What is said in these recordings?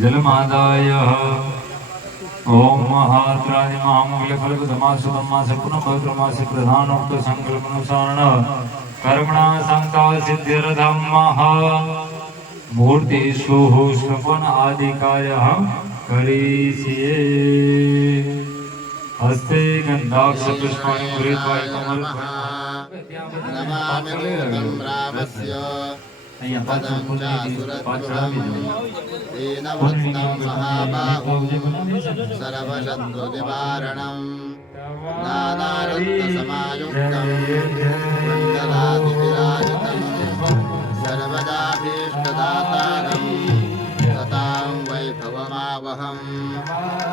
जलमादाय ओम महात्राणि महामंगलफलप्रदमासुतमास पुनः पवित्रमास प्रधानोक्त संकल्पनुसारण कर्मणा संता सिद्धिरथम महा मूर्ति स्वः श्रवण आदिकाय करिष्ये हस्ते गंधाक्ष पुष्पाणि गृहीत्वा कमल नमामि दूतं रामस्य पदं चासुरद्रुवं दीनवृत्तं महाबाहुं सर्वशत्रुनिवारणं नानारत्नसमायुक्तं मण्डलादिविराजितं सर्वदाभीष्टदातारं सतां वैभवमावहं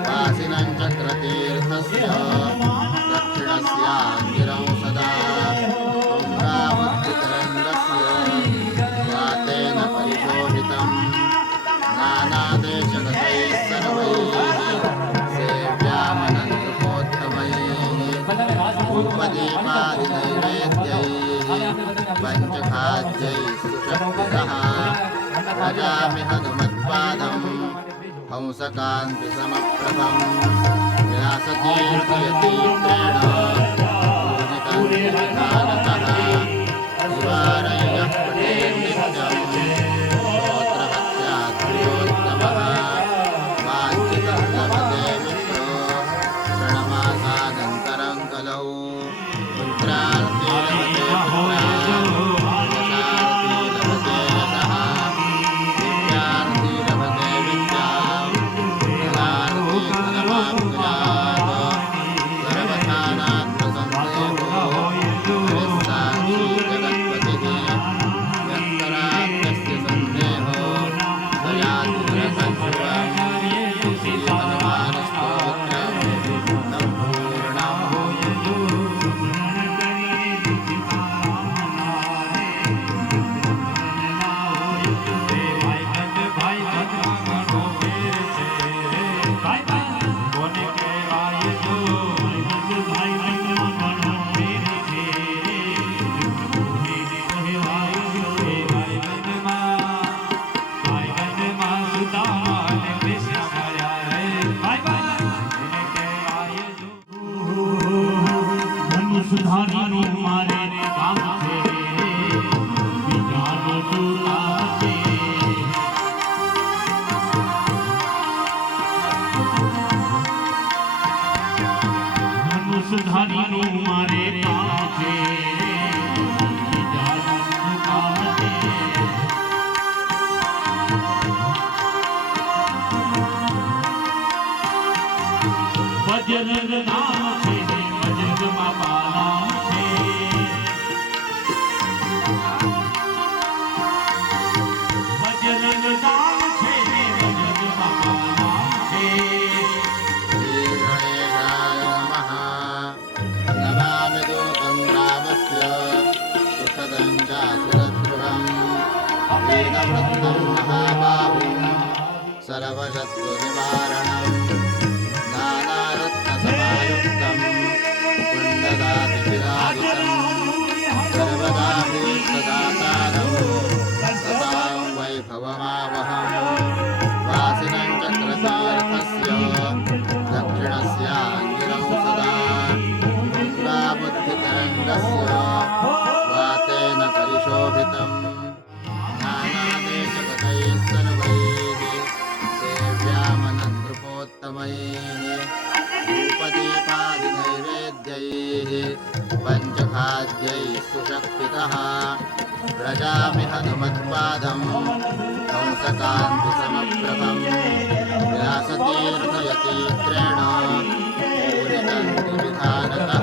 वासिनं चक्रतीर्थस्य दक्षिणस्याङ्गिरं सदा नानादेशगतैः सर्वैः सेव्यामनन्तपोत्तमैः धूपदीपादिनैवेद्यैः पञ्चखाद्यैः सुषट्भिरः भजामि हनुमत्पादं हंसकान्तिसमप्रभं व्यासतीर्थयतीर्थेण पूजितं विधानतः शिवारय्यः पठेन्नित्यम् सर्वशत्रुनिवारणं नानारत्नसमायुक्तं कुण्डलादिविराजितं सर्वदाभीष्टदातारं सतां वैभवमावहं वासिनं चक्रतीर्थस्य दक्षिणस्याङ्गिरं सदा गङ्गाबुद्धितरङ्गस्य वातेन परिशोभितम् पञ्चखाद्यैः सुशक्तितः व्रजामि हनुमत्पादं हंसकान्तिसमप्रभं व्यासतीर्थयतीत्रेण पूरितं विधानतः